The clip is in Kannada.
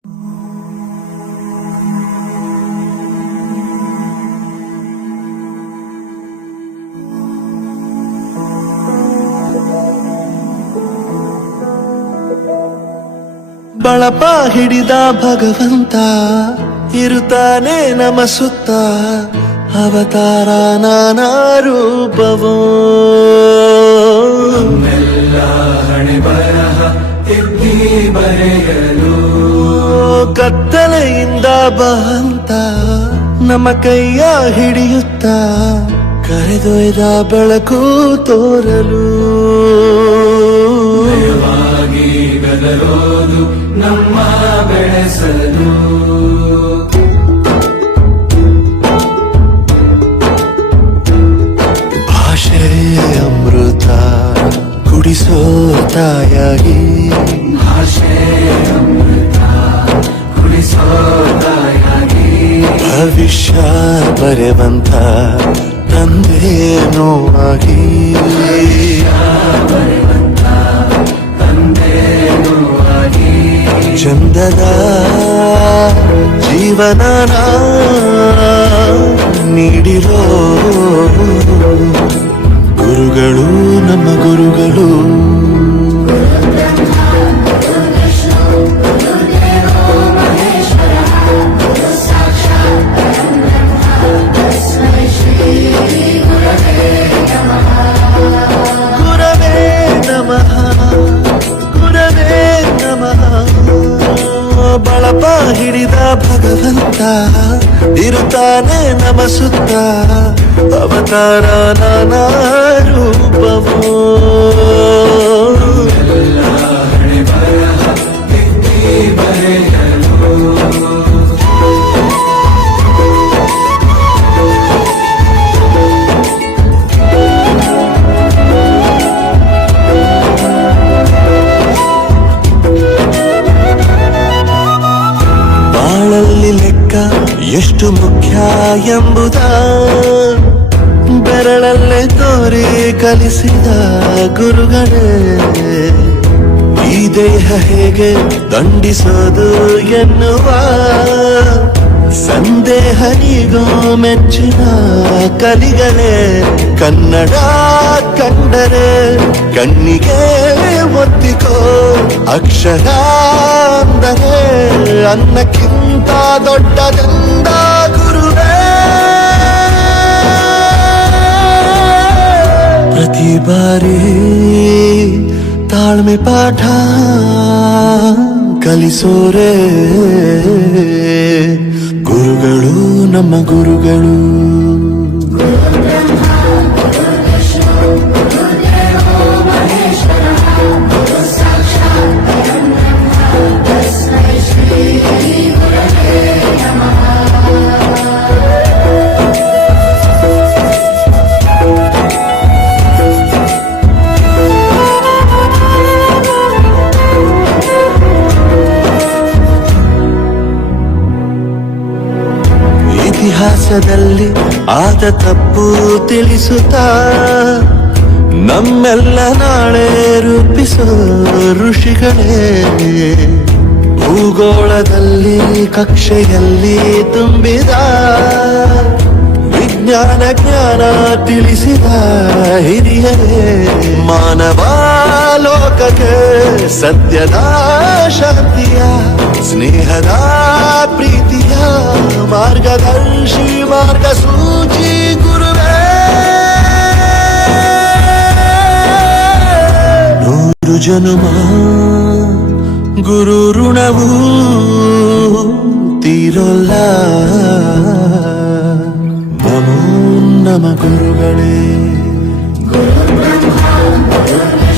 ಬಳಪ ಹಿಡಿದ ಭಗವಂತ ಇರುತ್ತಾನೆ ನಮ ಸುತ್ತ, ಅವತಾರ ನಾನಾ ರೂಪವೋ. ನಮ್ಮೆಲ್ಲ ಹಣೆ ಬರಹ ತಿದ್ದಿ ಬರೆಯಲು ಕತ್ತಲೆಯಿಂದ ಬಂತ ನಮ್ಮ ಕೈಯ ಹಿಡಿಯುತ್ತ, ಕರೆದೊಯ್ದ ಬೆಳಕು ತೋರಲು. ಭಯವಾಗಿ ಗದರೋದು ನಮ್ಮ ಬೆಳೆಸಲು. ಭಾಷೆ ಅಮೃತ ಕುಡಿಸೋ ತಾಯಾಗಿ, ಭಾಷೆ ಅಮೃತ ಕುಡಿಸೋ ತಾಯಾಗಿ, ಭವಿಷ್ಯ ಬರೆವಂತ ತಂದೇನೋ ಆಗಿ, ಬರೆವಂತ ತಂದೇನೂ ಆಗಿ, ಚಂದದ ಜೀವನನ ನೀಡಿರೋ ಗುರುಗಳು ನಮ್ಮ ಗುರುಗಳು. ಗುರವೇ ನಮಃ, ಗುರವೇ ನಮಃ. ಬಳಪ ಹಿಡಿದ ಭಗವಂತ ಇರುತ್ತಾನೆ ನಮ ಸುತ್ತ, ಅವತಾರ ನಾನಾ ರೂಪವೋ. ಎಲ್ಲ ಹಣೆ ಬರಹ ತಿದ್ದಿ ಬರೆಯಲು. ಬಾಳಲ್ಲಿ ಲೆಕ್ಕ ಎಷ್ಟು ಮುಖ್ಯ ಎಂಬುದ ಬೆರಳಲ್ಲೇ ತೋರಿ ಕಲಿಸಿದ ಗುರುಗಳೇ. ಈ ದೇಹ ಹೇಗೆ ದಂಡಿಸೋದು ಎನ್ನುವ ಸಂದೇಹನಿಗೋ ಮೆಚ್ಚಿನ ಕಲಿಗಳೇ. ಕನ್ನಡ ಕಂಡರೆ ಕಣ್ಣಿಗೆ ಒತ್ತಿಕೋ, ಅಕ್ಷರ ಅಂದರೆ ಅನ್ನಕ್ಕಿಂತ ದೊಡ್ಡದೆಂದ ಗುರುವೇ. ಪ್ರತಿ ಬಾರಿ ತಾಳ್ಮೆ ಪಾಠ ಕಲಿಸೋರೆ ಗುರುಗಳು ನಮ್ಮ ಗುರುಗಳು. ಇತಿಹಾಸದಲ್ಲಿ ಆದ ತಪ್ಪು ತಿಳಿಸುತ್ತಾ ನಮ್ಮೆಲ್ಲ ನಾಳೆ ರೂಪಿಸೋ ಋಷಿಗಳೇ. ಭೂಗೋಳದಲ್ಲಿ ಕಕ್ಷೆಯಲ್ಲಿ ತುಂಬಿದ ವಿಜ್ಞಾನ ಜ್ಞಾನ ತಿಳಿಸಿದ ಹಿರಿಯರೇ. ಮಾನವ ಲೋಕಕ್ಕೆ ಸತ್ಯದ ಶಾಂತಿಯ ಸ್ನೇಹದ ಪ್ರೀತಿಯ ಮಾರ್ಗದರ್ಶಿ ಮಾರ್ಗಸೂಚಿ ಗುರುವೇ. ನೂರು ಜನುಮ ಗುರು ಋಣವು ತೀರೋಲ್ಲ. ನಮೋ ನಮ ಗುರುಗಳೇ. ಗುರು ಬ್ರಹ್ಮ ಗುರು